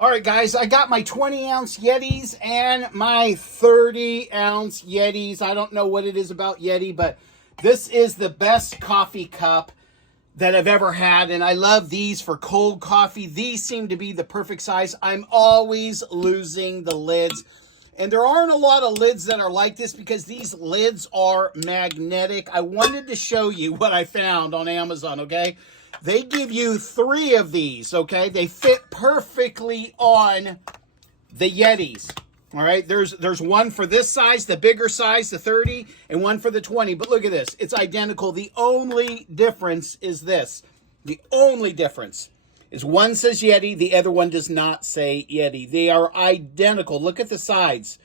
All right, guys, I got my 20-ounce Yetis and my 30-ounce Yetis. I don't know what it is about Yeti, but this is the best coffee cup that I've ever had, and I love these for cold coffee. These seem to be the perfect size. I'm always losing the lids, and there aren't a lot of lids that are like this because these lids are magnetic. I wanted to show you what I found on Amazon, okay? They give you 3 of these, okay? They fit perfectly on the Yetis, all right? There's one for this size, the bigger size, the 30, and one for the 20. But look at this. It's identical. The only difference is this. The only difference is one says Yeti, the other one does not say Yeti. They are identical. Look at the sides.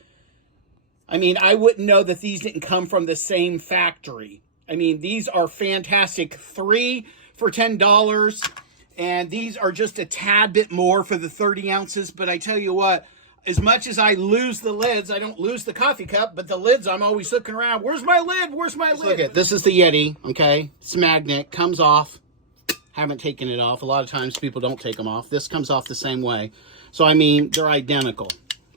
I mean, I wouldn't know that these didn't come from the same factory. I mean, these are fantastic. 3 for $10, and these are just a tad bit more for the 30 ounces. But I tell you what, as much as I lose the lids, I don't lose the coffee cup, but the lids, I'm always looking around. Where's my lid? Where's my lid? Look at this is the Yeti, okay? It's magnet, comes off. Haven't taken it off. A lot of times people don't take them off. This comes off the same way. So, I mean, they're identical.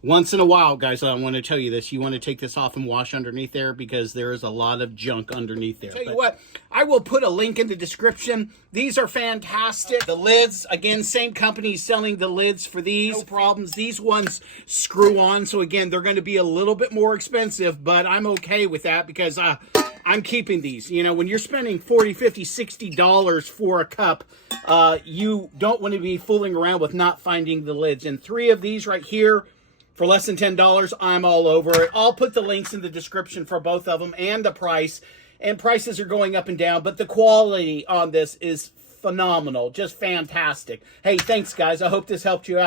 Once in a while, guys, I want to tell you this. You want to take this off and wash underneath there because there is a lot of junk underneath there. Tell you what, I will put a link in the description. These are fantastic. The lids, again, same company selling the lids for these. No problems. These ones screw on. So, again, they're going to be a little bit more expensive, but I'm okay with that because I'm keeping these. You know, when you're spending $40, $50, $60 for a cup, you don't want to be fooling around with not finding the lids. And 3 of these right here, for less than $10, I'm all over it. I'll put the links in the description for both of them and the price. And prices are going up and down, but the quality on this is phenomenal. Just fantastic. Hey, thanks, guys. I hope this helped you out.